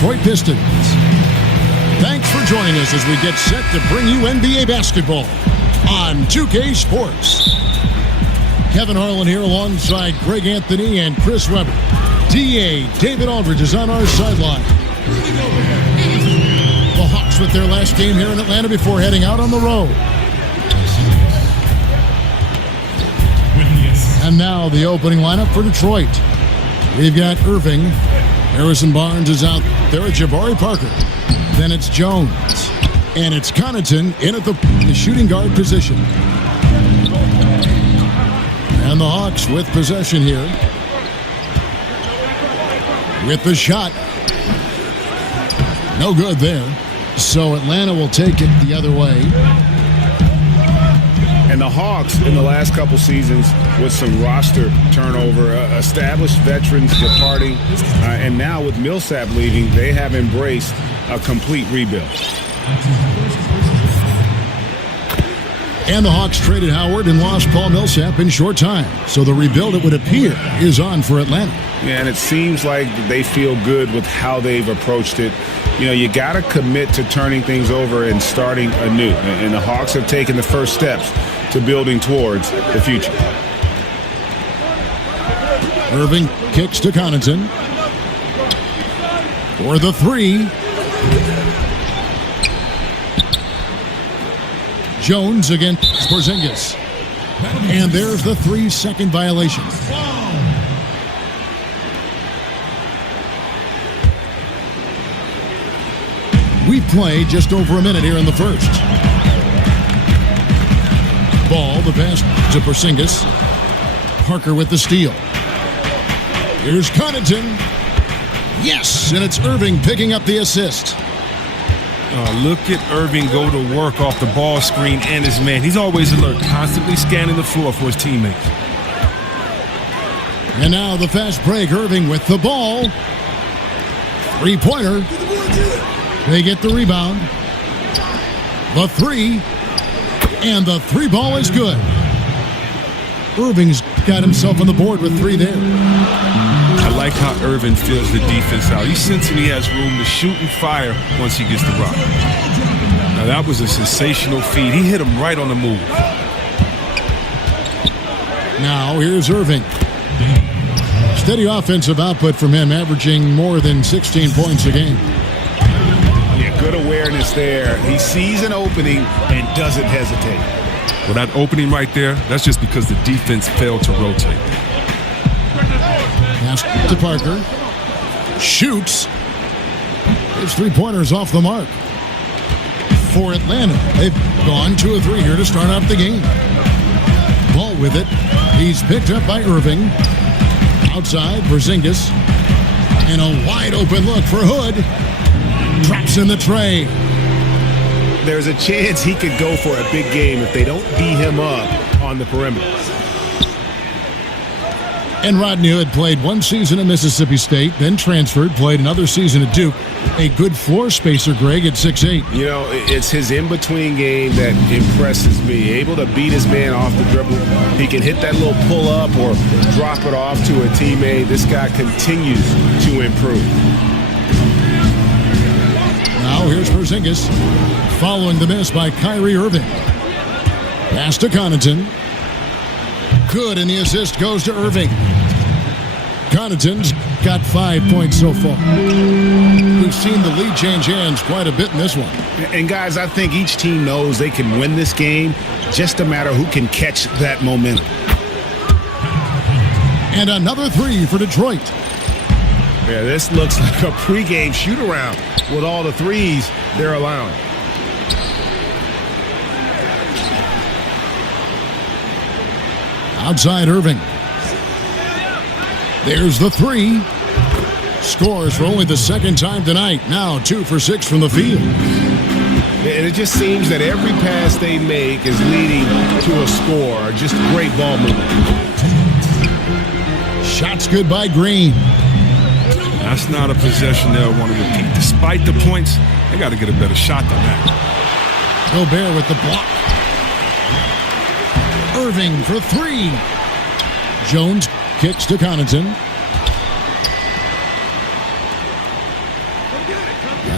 Detroit Pistons. Thanks for joining us as we get set to bring you NBA basketball on 2K Sports. Kevin Harlan here alongside Greg Anthony and Chris Webber. DA David Aldridge is on our sideline. The Hawks with their last game here in Atlanta before heading out on the road. And now the opening lineup for Detroit. We've got Irving. Harrison Barnes is out there at Jabari Parker. Then it's Jones. And it's Connaughton in at the shooting guard position. And the Hawks with possession here. With the shot. No good there. So Atlanta will take it the other way. And the Hawks in the last couple seasons with some roster turnover, established veterans departing, and now with Millsap leaving, they have embraced a complete rebuild. And the Hawks traded Howard and lost Paul Millsap in short time. So the rebuild, it would appear, is on for Atlanta. Yeah, and it seems like they feel good with how they've approached it. You know, you got to commit to turning things over and starting anew. And the Hawks have taken the first steps to building towards the future. Irving kicks to Connaughton. For the three. Jones against Porzingis. And there's the 3-second violation. We play just over a minute here in the first. Ball, the pass to Porzingis. Parker with the steal. Here's Connaughton. Yes, and it's Irving picking up the assist. Look at Irving go to work off the ball screen and his man. He's always alert, constantly scanning the floor for his teammates. And now the fast break. Irving with the ball. Three-pointer. They get the rebound. The three. And the three ball is good. Irving's got himself on the board with three there. I like how Irving fills the defense out. He's sensing he has room to shoot and fire once he gets the rock. Now that was a sensational feed. He hit him right on the move. Now here's Irving. Steady offensive output from him, averaging more than 16 points a game. Yeah, good awareness there. He sees an opening and doesn't hesitate. Well, that opening right there, that's just because the defense failed to rotate. Pass to Parker. Shoots. His three-pointers off the mark. For Atlanta, they've gone 2 of 3 here to start off the game. Ball with it. He's picked up by Irving. Outside, Porzingis. And a wide-open look for Hood. Drops in the tray. There's a chance he could go for a big game if they don't beat him up on the perimeter. And Rodney Hood played 1 season at Mississippi State, then transferred, played another season at Duke. A good floor spacer, Greg, at 6'8". You know, it's his in-between game that impresses me. Able to beat his man off the dribble. He can hit that little pull-up or drop it off to a teammate. This guy continues to improve. Now here's Porzingis, following the miss by Kyrie Irving. Pass to Connaughton. Good, and the assist goes to Irving. Connaughton's got 5 points so far. We've seen the lead change hands quite a bit in this one. And guys, I think each team knows they can win this game. Just a matter who can catch that momentum. And another 3 for Detroit. Yeah, this looks like a pregame shoot-around with all the threes they're allowing. Outside Irving. There's the 3. Scores for only the second time tonight. Now 2 for 6 from the field. And it just seems that every pass they make is leading to a score. Just great ball movement. Shots good by Green. That's not a possession they'll want to repeat. Despite the points, they got to get a better shot than that. Gobert with the block. Irving for 3. Jones kicks to Connaughton.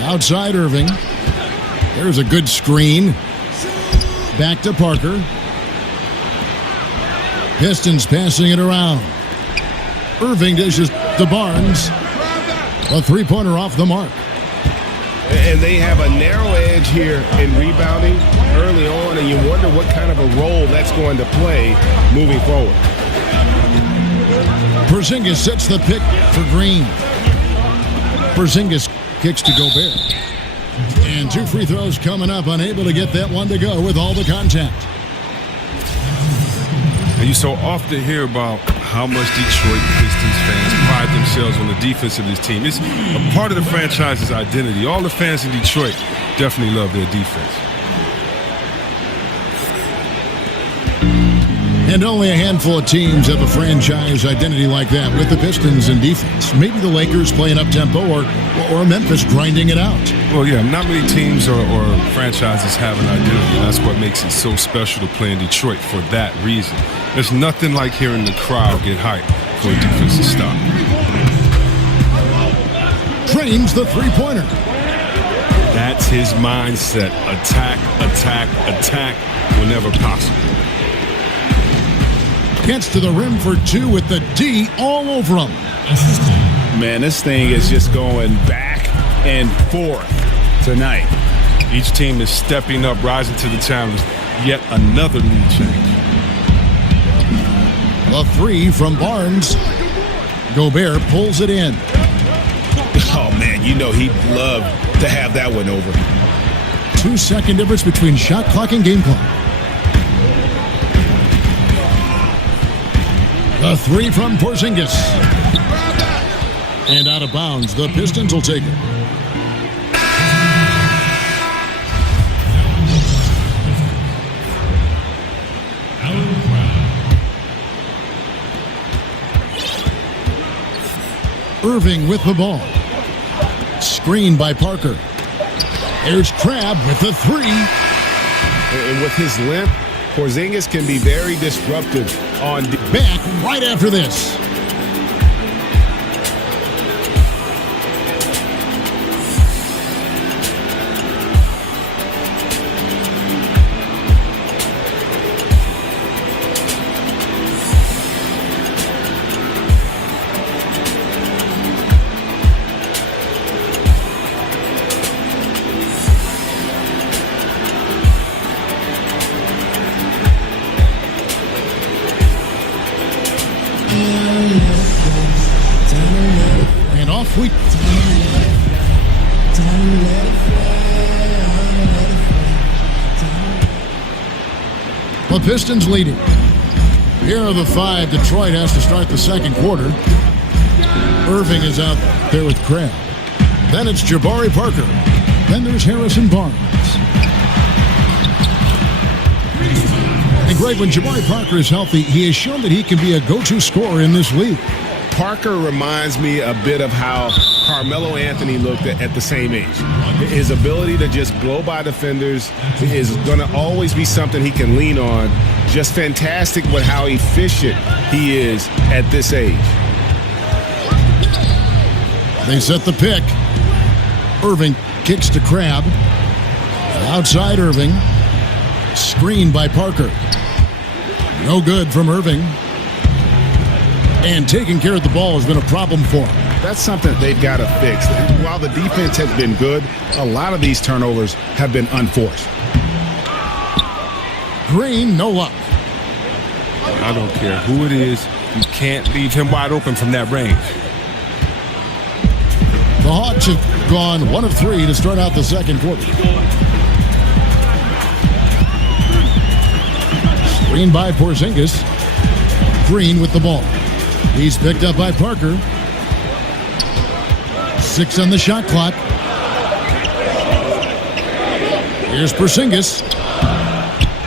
Outside Irving. There's a good screen. Back to Parker. Pistons passing it around. Irving dishes to Barnes. A three-pointer off the mark. And they have a narrow edge here in rebounding early on, and you wonder what kind of a role that's going to play moving forward. Porzingis sets the pick for Green. Porzingis kicks to Gobert. And 2 free throws coming up, unable to get that one to go with all the contact. And you so often hear about how much Detroit Pistons fans pride themselves on the defense of this team. It's a part of the franchise's identity. All the fans in Detroit definitely love their defense. And only a handful of teams have a franchise identity like that with the Pistons in defense. Maybe the Lakers playing up-tempo or Memphis grinding it out. Well, yeah, not many teams or franchises have an identity. And that's what makes it so special to play in Detroit for that reason. There's nothing like hearing the crowd get hyped for a defensive stop. Drains the three-pointer. That's his mindset. Attack, attack, attack whenever possible. Gets to the rim for 2 with the D all over him. Man, this thing is just going back and forth tonight. Each team is stepping up, rising to the challenge. Yet another lead change. The 3 from Barnes. Gobert pulls it in. Oh, man, you know he'd love to have that one over. 2-second difference between shot clock and game clock. The 3 from Porzingis. And out of bounds. The Pistons will take it. Irving with the ball. Screened by Parker. There's Crabbe with the 3. And with his length, Porzingis can be very disruptive on back right after this. And off we... The Pistons leading. Here are the 5. Detroit has to start the second quarter. Irving is out there with Crabbe. Then it's Jabari Parker. Then there's Harrison Barnes. And Greg, when Jabari Parker is healthy, he has shown that he can be a go-to scorer in this league. Parker reminds me a bit of how Carmelo Anthony looked at the same age. His ability to just blow by defenders is going to always be something he can lean on. Just fantastic with how efficient he is at this age. They set the pick. Irving kicks to Crabbe. Outside Irving. Screened by Parker. No good from Irving. And taking care of the ball has been a problem for him. That's something they've got to fix. While the defense has been good, a lot of these turnovers have been unforced. Green, no luck. I don't care who it is. You can't leave him wide open from that range. The Hawks have gone 1 of 3 to start out the second quarter. Screen by Porzingis. Green with the ball. He's picked up by Parker. 6 on the shot clock. Here's Porzingis.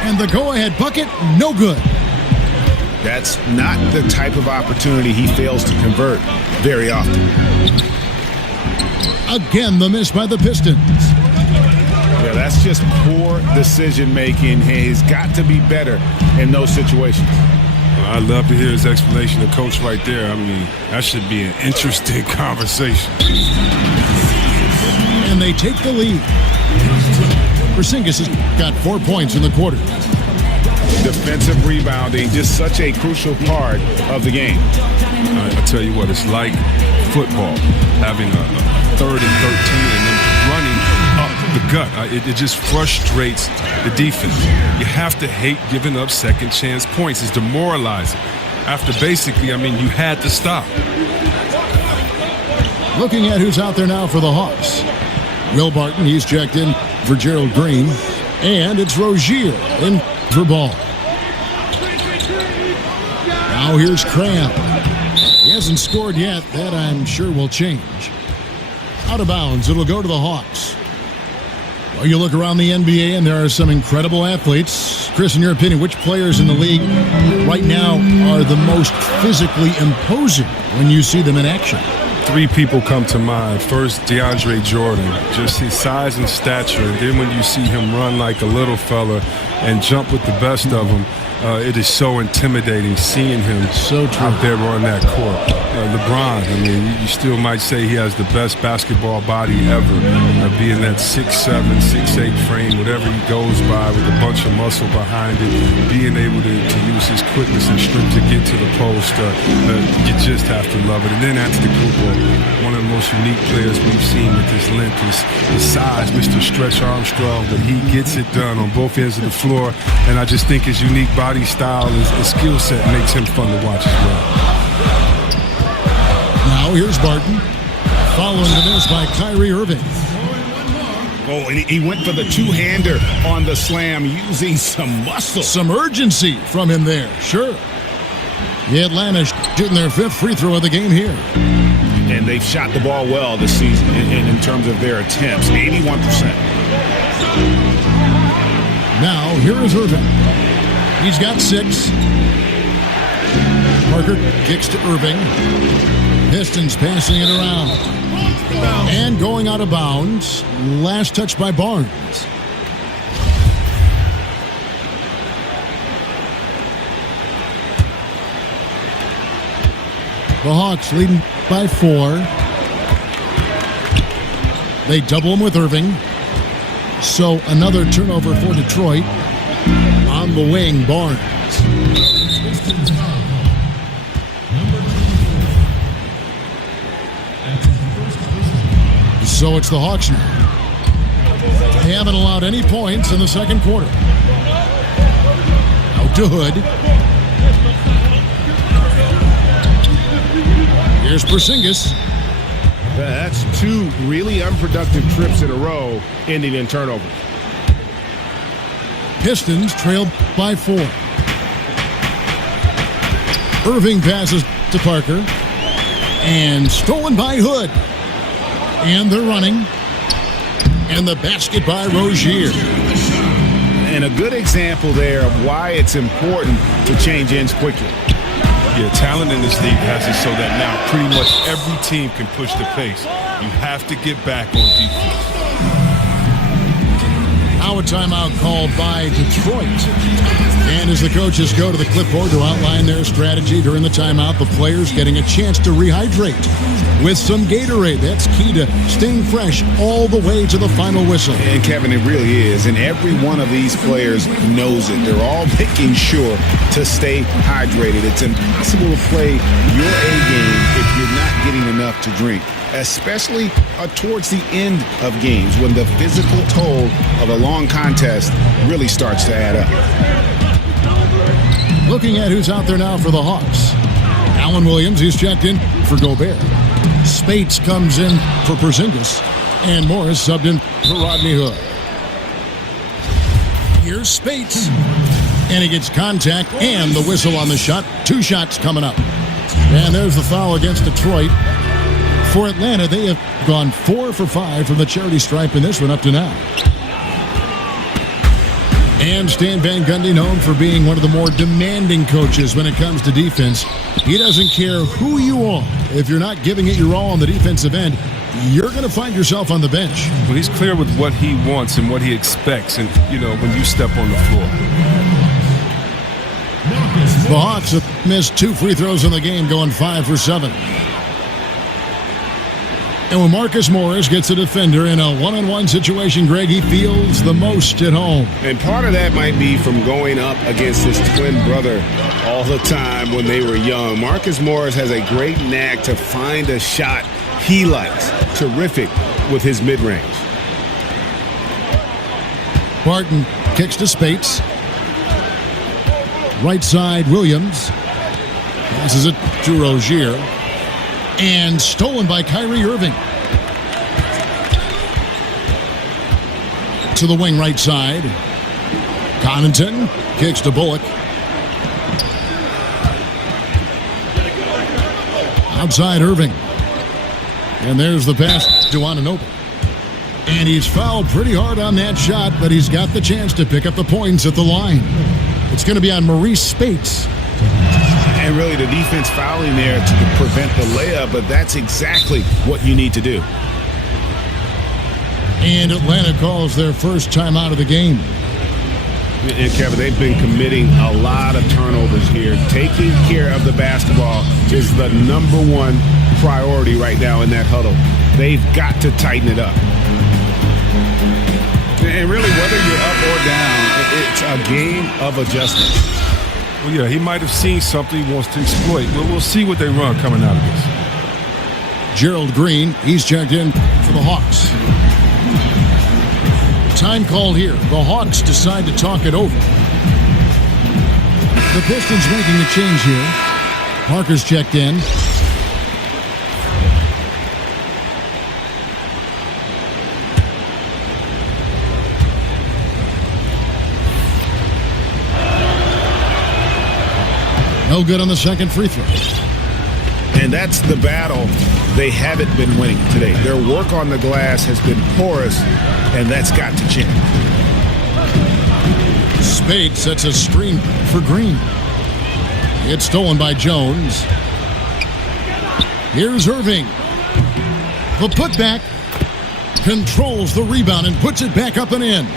And the go-ahead bucket, no good. That's not the type of opportunity he fails to convert very often. Again, the miss by the Pistons. Yeah, that's just poor decision-making. He's got to be better in those situations. I'd love to hear his explanation to Coach right there. I mean, that should be an interesting conversation. And they take the lead. Porzingis has got 4 points in the quarter. Defensive rebounding, just such a crucial part of the game. I tell you what, it's like football, having a 3rd and 13 and then running up the gut. It just frustrates the defense. You have to hate giving up second chance points. It's demoralizing. After basically, you had to stop. Looking at who's out there now for the Hawks. Will Barton, he's checked in for Gerald Green. And it's Rozier in for ball. Now here's Cram. He hasn't scored yet. That I'm sure will change. Out of bounds. It'll go to the Hawks. Well, you look around the NBA and there are some incredible athletes. Chris, in your opinion, which players in the league right now are the most physically imposing when you see them in action? 3 people come to mind. First, DeAndre Jordan, just his size and stature. And then when you see him run like a little fella and jump with the best of them, it is so intimidating seeing him out there on that court. LeBron, you still might say he has the best basketball body ever, being that 6'7", 6'8" frame, whatever he goes by with a bunch of muscle behind it, being able to use his quickness and strength to get to the post. You just have to love it. And then Antetokounmpo, one of the most unique players we've seen with his length, his size, Mr. Stretch Armstrong, but he gets it done on both ends of the floor. And I just think his unique body style and skill set makes him fun to watch as well. Now here's Barton, following the miss by Kyrie Irving. Oh, and he went for the two-hander on the slam, using some muscle. Some urgency from him there, sure. The Atlanta shooting their 5th free throw of the game here. And they've shot the ball well this season in terms of their attempts, 81%. Now here is Irving. He's got 6. Parker kicks to Irving. Pistons passing it around. And going out of bounds. Last touch by Barnes. The Hawks leading by 4. They double him with Irving. So another turnover for Detroit. On the wing, Barnes. So it's the Hawks now. They haven't allowed any points in the second quarter. Out to Hood. Here's Porzingis. That's 2 really unproductive trips in a row, ending in turnovers. Pistons trailed by 4. Irving passes to Parker. And stolen by Hood. And they're running. And the basket by Rozier. And a good example there of why it's important to change ends quickly. Yeah, talent in this league has it so that now pretty much every team can push the pace. You have to get back on defense. Now a timeout called by Detroit. And as the coaches go to the clipboard to outline their strategy during the timeout, the players getting a chance to rehydrate with some Gatorade. That's key to staying fresh all the way to the final whistle. And Kevin, it really is. And every one of these players knows it. They're all making sure to stay hydrated. It's impossible to play your A game if you're not getting enough to drink, especially towards the end of games when the physical toll of a long contest really starts to add up. Looking at who's out there now for the Hawks. Allen Williams, he's checked in for Gobert. Spates comes in for Porzingis. And Morris subbed in for Rodney Hood. Here's Spates. And he gets contact and the whistle on the shot. 2 shots coming up. And there's the foul against Detroit. For Atlanta, they have gone 4 for 5 from the charity stripe in this one up to now. And Stan Van Gundy, known for being one of the more demanding coaches when it comes to defense. He doesn't care who you are. If you're not giving it your all on the defensive end, you're going to find yourself on the bench. Well, he's clear with what he wants and what he expects, and, when you step on the floor. The Hawks have missed 2 free throws in the game, going 5 for 7. And when Marcus Morris gets a defender in a one-on-one situation, Greg, he feels the most at home. And part of that might be from going up against his twin brother all the time when they were young. Marcus Morris has a great knack to find a shot he likes. Terrific with his mid-range. Barton kicks to Spates. Right side, Williams. Passes it to Rozier. And stolen by Kyrie Irving. To the wing right side. Connaughton kicks to Bullock. Outside Irving. And there's the pass to Anunoby. And he's fouled pretty hard on that shot, but he's got the chance to pick up the points at the line. It's going to be on Maurice Spates. And really the defense fouling there to prevent the layup, but that's exactly what you need to do. And Atlanta calls their first time out of the game. And Kevin, they've been committing a lot of turnovers here. Taking care of the basketball is the number one priority right now in that huddle. They've got to tighten it up. And really, whether you're up or down, it's a game of adjustment. Well, yeah, he might have seen something he wants to exploit. Well, we'll see what they run coming out of this. Gerald Green, he's checked in for the Hawks. Time called here. The Hawks decide to talk it over. The Pistons making the change here. Parker's checked in. No good on the second free throw. And that's the battle they haven't been winning today. Their work on the glass has been porous, and that's got to change. Spade sets a screen for Green. It's stolen by Jones. Here's Irving. The putback controls the rebound and puts it back up and in.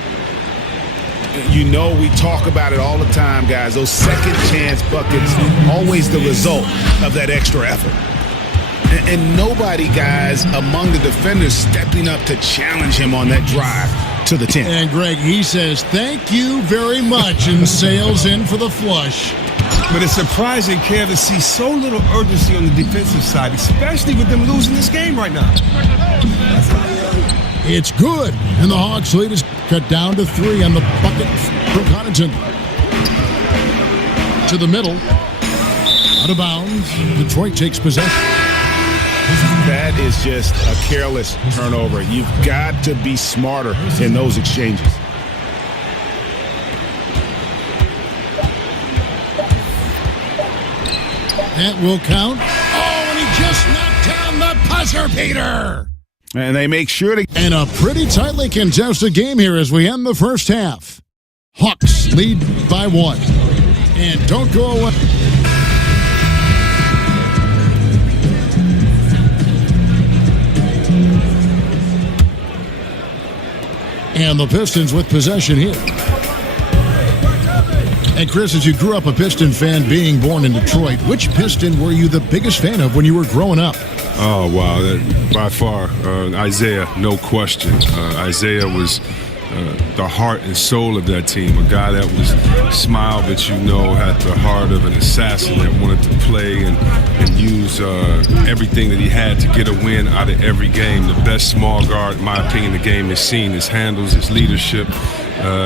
You know, we talk about it all the time, guys. Those second chance buckets, always the result of that extra effort. And nobody, guys, among the defenders stepping up to challenge him on that drive to the 10. And Greg, he says, thank you very much, and sails in for the flush. But it's surprising, Kev, to see so little urgency on the defensive side, especially with them losing this game right now. It's good, and the Hawks lead is cut down to 3 on the bucket from Connaughton. To the middle, out of bounds. Detroit takes possession. That is just a careless turnover. You've got to be smarter in those exchanges. That will count. Oh, and he just knocked down the buzzer beater. And they make sure to... And a pretty tightly contested game here as we end the first half. Hawks lead by 1. And don't go away. And the Pistons with possession here. And Chris, as you grew up a Piston fan being born in Detroit, which Piston were you the biggest fan of when you were growing up? Oh, wow. By far, Isaiah, no question. Isaiah was the heart and soul of that team, a guy that was smiled, but had the heart of an assassin that wanted to play and use everything that he had to get a win out of every game. The best small guard, in my opinion, the game has seen, his handles, his leadership.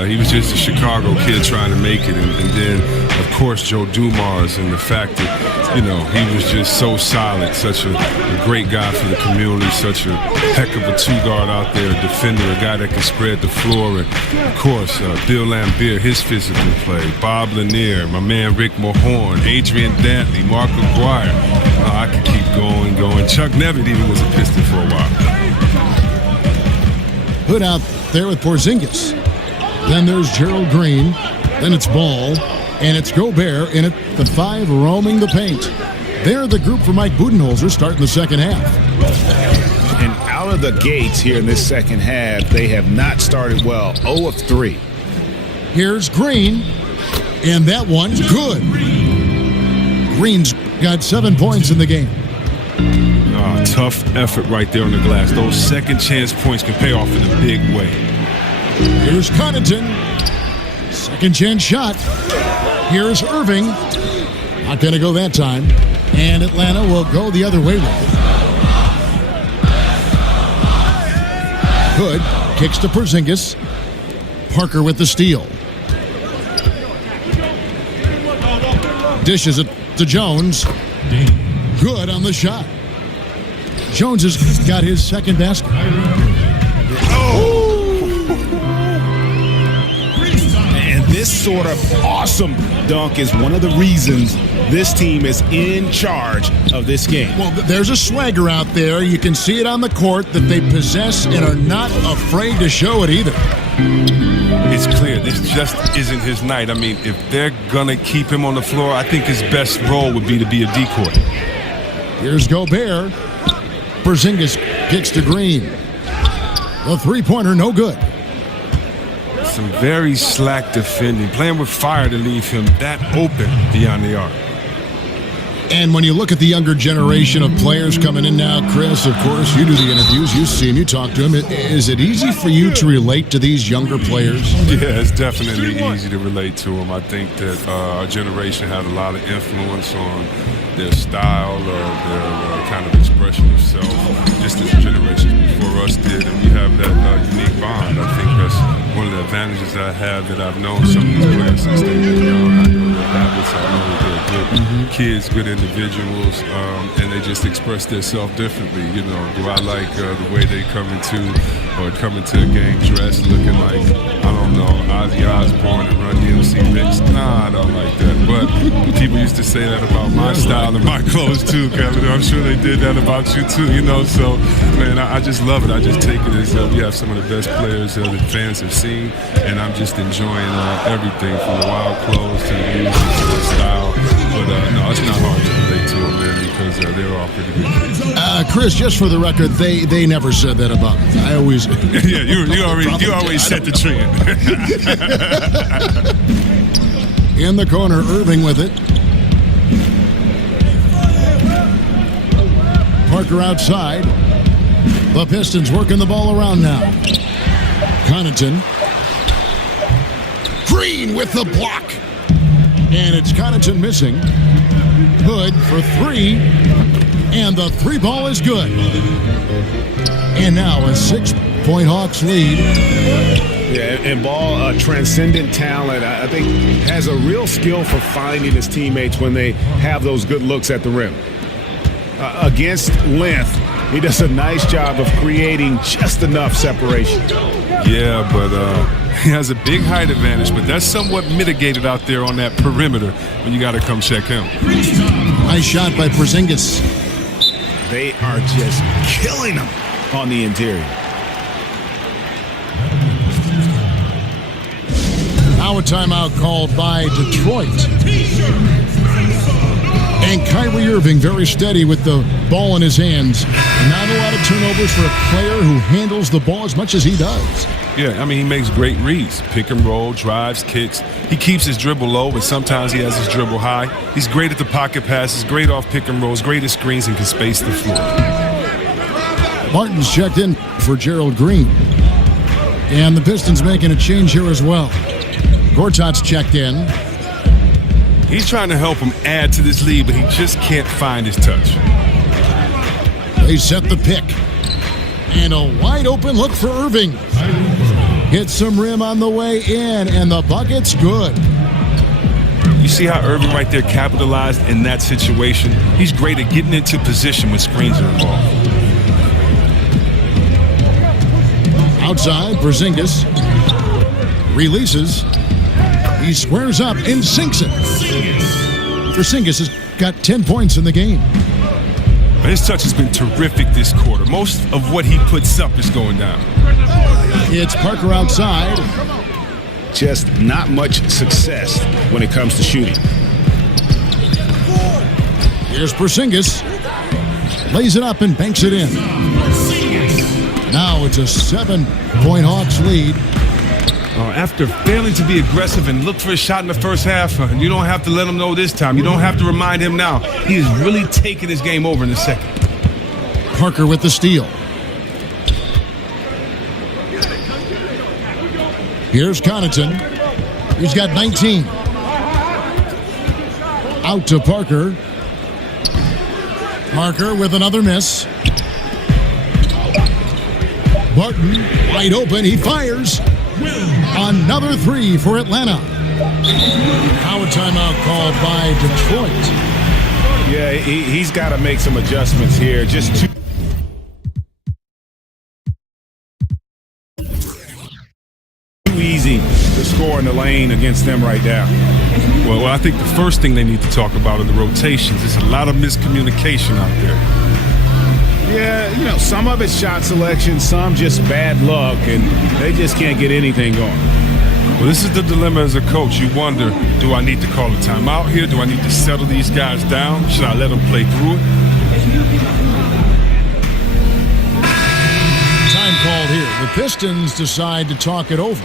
He was just a Chicago kid trying to make it. And then, of course, Joe Dumars and the fact that, he was just so solid, such a great guy for the community, such a heck of a two-guard out there, a defender, a guy that can spread the floor. And, of course, Bill Laimbeer, his physical play, Bob Lanier, my man Rick Mahorn, Adrian Dantley, Mark McGuire. I could keep going. Chuck Nevitt even was a Piston for a while. Hood out there with Porzingis. Then there's Gerald Green. Then it's Ball. And it's Gobert in at the 5 roaming the paint. They're the group for Mike Budenholzer starting the second half. And out of the gates here in this second half, they have not started well. 0 of 3. Here's Green. And that one's good. Green's got 7 points in the game. Tough effort right there on the glass. Those second chance points can pay off in a big way. Here's Connaughton. Second chance shot. Here's Irving. Not going to go that time. And Atlanta will go the other way with it. Good. Kicks to Porzingis. Parker with the steal. Dishes it to Jones. Good on the shot. Jones has got his second basket. And this sort of awesome dunk is one of the reasons this team is in charge of this game. Well, there's a swagger out there. You can see it on the court that they possess and are not afraid to show it either. It's clear this just isn't his night. I mean, if they're going to keep him on the floor, I think his best role would be to be a decoy. Here's Gobert. Porzingis kicks to Green. The three-pointer, no good. Some very slack defending, playing with fire to leave him that open beyond the arc. And when you look at the younger generation of players coming in now, Chris, of course, you do the interviews, you see them, you talk to them. Is it easy for you to relate to these younger players? Yeah, it's definitely easy to relate to them. I think that our generation had a lot of influence on their style or their kind of expression of self, just as generations before us did, and we have that unique bond. I think that's one of the advantages I have, that I've known some of these players since they were young. I know their habits, I know that they're good kids, good individuals, and they just express themselves differently. You know, do I like the way they come into a game dressed looking like, I don't know, Ozzy Osbourne and Run DMC mix? Nah, I don't like that. But people used to say that about my style and my clothes too, Kevin. I'm sure they did that about you too, you know. So, man, I just love it. I just take it as we have some of the best players that fans have seen, and I'm just enjoying everything from the wild clothes to the music to the style. But no, it's not hard to relate to them, man, because they're all pretty good. Chris, just for the record, they never said that about me. I always yeah, you always set the trend. In the corner, Irving with it. Parker outside. The Pistons working the ball around now. Connaughton. Green with the block. And it's Connaughton missing. Hood for three. And the three ball is good. And now a 6-point Hawks lead. Yeah, and Ball, a transcendent talent, I think has a real skill for finding his teammates when they have those good looks at the rim. Against length, he does a nice job of creating just enough separation. Yeah, but he has a big height advantage, but that's somewhat mitigated out there on that perimeter when you got to come check him. Nice shot by Porzingis. They are just killing him on the interior. Now a timeout called by Detroit. And Kyrie Irving very steady with the ball in his hands. Not a lot of turnovers for a player who handles the ball as much as he does. Yeah, I mean, he makes great reads. Pick and roll, drives, kicks. He keeps his dribble low, but sometimes he has his dribble high. He's great at the pocket passes, great off pick and rolls, great at screens, and can space the floor. Martin's checked in for Gerald Green. And the Pistons making a change here as well. Gortat's checked in. He's trying to help him add to this lead, but he just can't find his touch. They set the pick. And a wide open look for Irving. Hits some rim on the way in, and the bucket's good. You see how Irving right there capitalized in that situation? He's great at getting into position when screens are involved. Outside, Porzingis releases. He squares up and sinks it. Porzingis has got 10 points in the game. His touch has been terrific this quarter. Most of what he puts up is going down. It's Parker outside. Just not much success when it comes to shooting. Here's Porzingis. Lays it up and banks it in. Now it's a 7-point Hawks lead. After failing to be aggressive and look for a shot in the first half, you don't have to let him know this time. You don't have to remind him now. He is really taking his game over in the second. Parker with the steal. Here's Connaughton. He's got 19. Out to Parker. Parker with another miss. Barton wide open. He fires. Another three for Atlanta. Now a timeout called by Detroit. Yeah, he's got to make some adjustments here. Just too easy to score in the lane against them right now. Well, I think the first thing they need to talk about are the rotations. There's a lot of miscommunication out there. Yeah, some of it's shot selection, some just bad luck, and they just can't get anything going. Well, this is the dilemma as a coach. You wonder, do I need to call a timeout here? Do I need to settle these guys down? Should I let them play through it? Time called here. The Pistons decide to talk it over.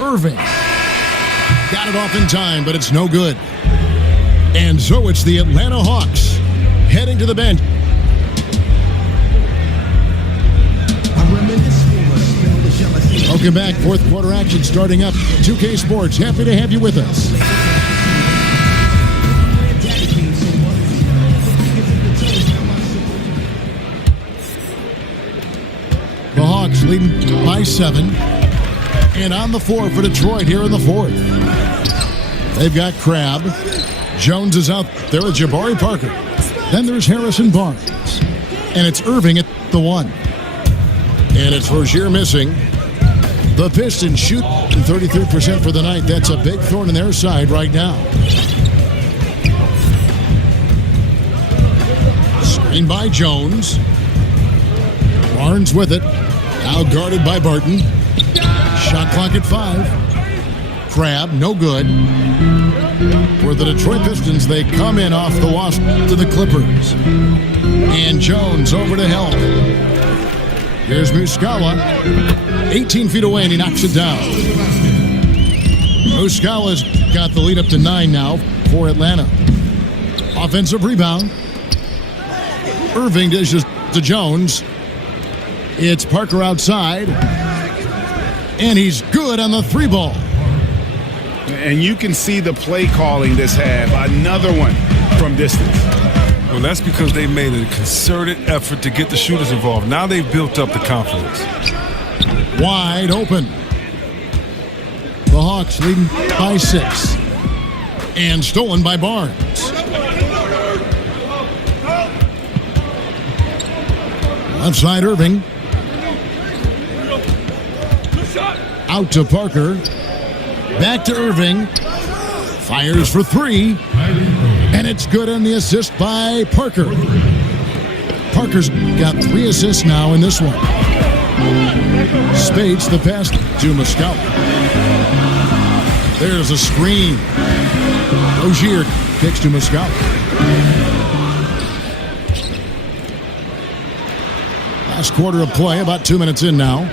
Irving got it off in time, but it's no good. And so it's the Atlanta Hawks heading to the bench. Welcome back. Fourth quarter action starting up. 2K Sports, happy to have you with us. The Hawks leading by 7. And on the floor for Detroit here in the fourth. They've got Crabbe. Jones is out there with Jabari Parker. Then there's Harrison Barnes. And it's Irving at the 1. And it's Rozier missing. The Pistons shoot 33% for the night. That's a big thorn in their side right now. Screen by Jones. Barnes with it. Now guarded by Barton. Shot clock at 5. Crabbe, no good. For the Detroit Pistons, they come in off the wash to the Clippers. And Jones over to help. Here's Muscala. 18 feet away, and he knocks it down. Muscala's got the lead up to 9 now for Atlanta. Offensive rebound. Irving dishes to Jones. It's Parker outside. And he's good on the 3 ball. And you can see the play calling this half. Another one from distance. Well, that's because they made a concerted effort to get the shooters involved. Now they've built up the confidence. Wide open. The Hawks leading by 6. And stolen by Barnes. Left side Irving. Out to Parker. Back to Irving. Fires for 3. And it's good on the assist by Parker. Parker's got 3 assists now in this one. Spades the pass to Muscala. There's a screen. Rozier kicks to Muscala. Last quarter of play, about 2 minutes in now.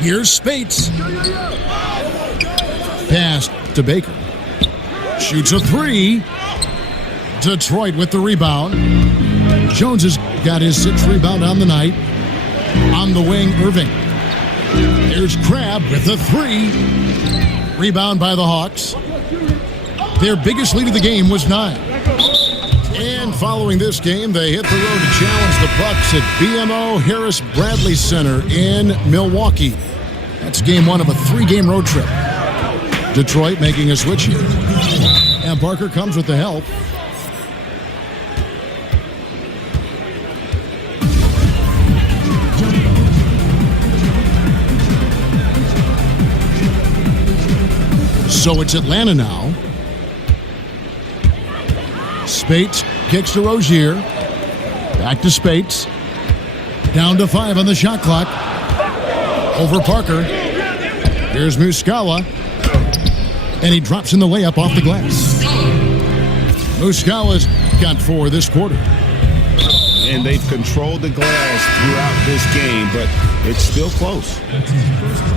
Here's Spates. Pass to Baker. Shoots a 3. Detroit with the rebound. Jones has got his 6th rebound on the night. On the wing, Irving. There's Crabbe with the 3. Rebound by the Hawks. Their biggest lead of the game was 9. And following this game, they hit the road to challenge the Bucks at BMO Harris Bradley Center in Milwaukee. That's game 1 of a 3-game road trip. Detroit making a switch here. And Parker comes with the help. So it's Atlanta now. Spates kicks to Rozier. Back to Spates. Down to 5 on the shot clock. Over Parker. Here's Muscala. And he drops in the layup off the glass. Muskawa's got 4 this quarter. And they've controlled the glass throughout this game, but it's still close.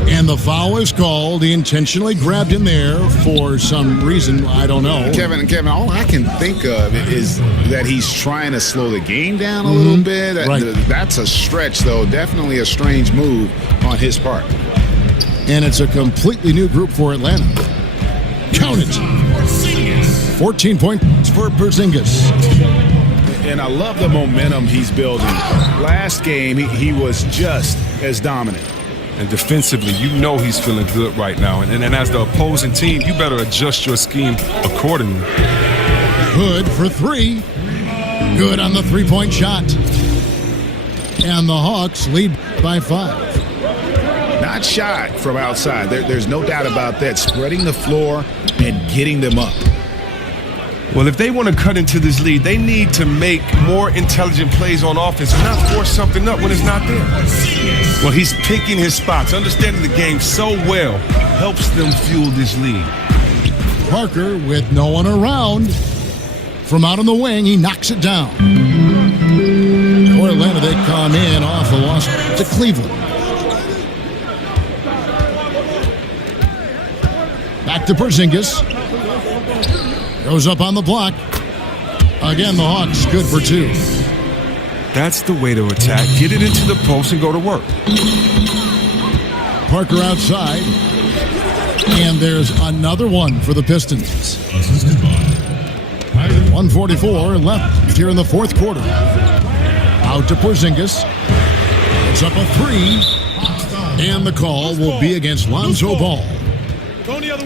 And the foul is called. He intentionally grabbed him there for some reason. I don't know. Kevin, all I can think of is that he's trying to slow the game down a little bit. Right. That's a stretch, though. Definitely a strange move on his part. And it's a completely new group for Atlanta. Count it. 14 points for Porzingis. And I love the momentum he's building. Last game, he was just as dominant. And defensively, you know he's feeling good right now. And as the opposing team, you better adjust your scheme accordingly. Good for 3. Good on the three-point shot. And the Hawks lead by 5. Not shy from outside. There's no doubt about that. Spreading the floor and getting them up. Well, if they want to cut into this lead, they need to make more intelligent plays on offense and not force something up when it's not there. Well, he's picking his spots. Understanding the game so well helps them fuel this lead. Parker with no one around. From out on the wing, he knocks it down. For Atlanta, they come in off the loss to Cleveland. Back to Porzingis. Goes up on the block. Again, the Hawks good for 2. That's the way to attack. Get it into the post and go to work. Parker outside. And there's another one for the Pistons. 1:44 left here in the fourth quarter. Out to Porzingis. It's up a 3. And the call will be against Lonzo Ball.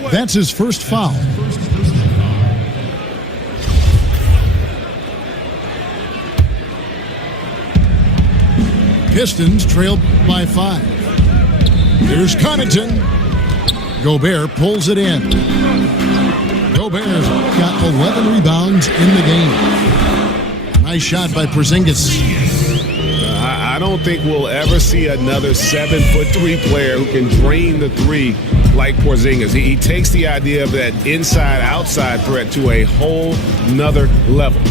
That's his first foul. Pistons trail by 5. Here's Connaughton. Gobert pulls it in. Gobert's got 11 rebounds in the game. Nice shot by Porzingis. I don't think we'll ever see another 7'3" player who can drain the 3 like Porzingis. He takes the idea of that inside-outside threat to a whole nother level.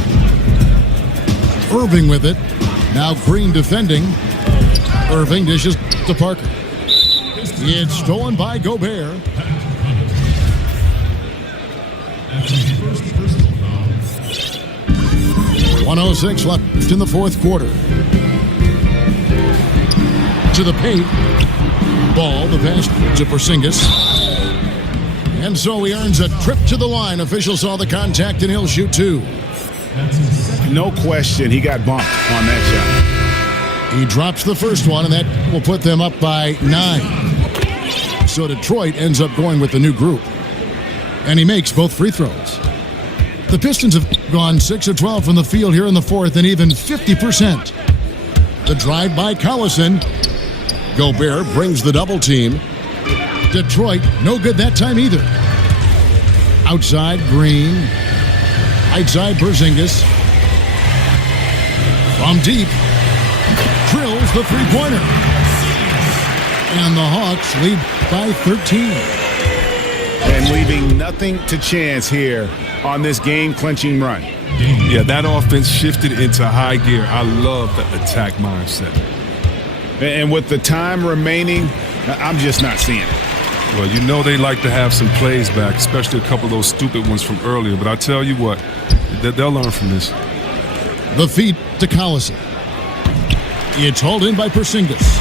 Irving with it. Now Green defending. Irving dishes to Parker. It's stolen by Gobert. .106 left in the fourth quarter. To the paint. Ball, the pass to Porzingis. And so he earns a trip to the line. Officials saw the contact and he'll shoot 2. No question, he got bumped on that shot. He drops the first one, and that will put them up by 9. So Detroit ends up going with the new group. And he makes both free throws. The Pistons have gone 6 of 12 from the field here in the fourth, and even 50%. The drive by Collison. Gobert brings the double team. Detroit, no good that time either. Outside, Green. Outside, Porzingis. From deep. Drills the three-pointer. And the Hawks lead by 13. And leaving nothing to chance here on this game-clinching run. Yeah, that offense shifted into high gear. I love the attack mindset. And with the time remaining, I'm just not seeing it. Well, you know they like to have some plays back, especially a couple of those stupid ones from earlier. But I tell you what, they'll learn from this. The feed to Collison. It's hauled in by Porzingis.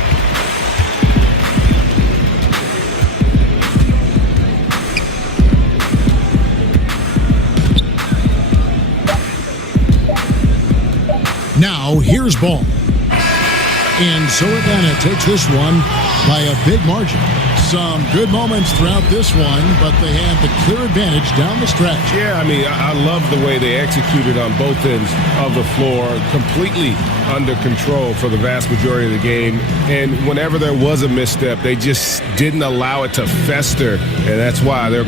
Now, here's Ball. And so Atlanta takes this one by a big margin. Some good moments throughout this one, but they had the clear advantage down the stretch. Yeah, I mean, I love the way they executed on both ends of the floor. Completely under control for the vast majority of the game. And whenever there was a misstep, they just didn't allow it to fester. And that's why they're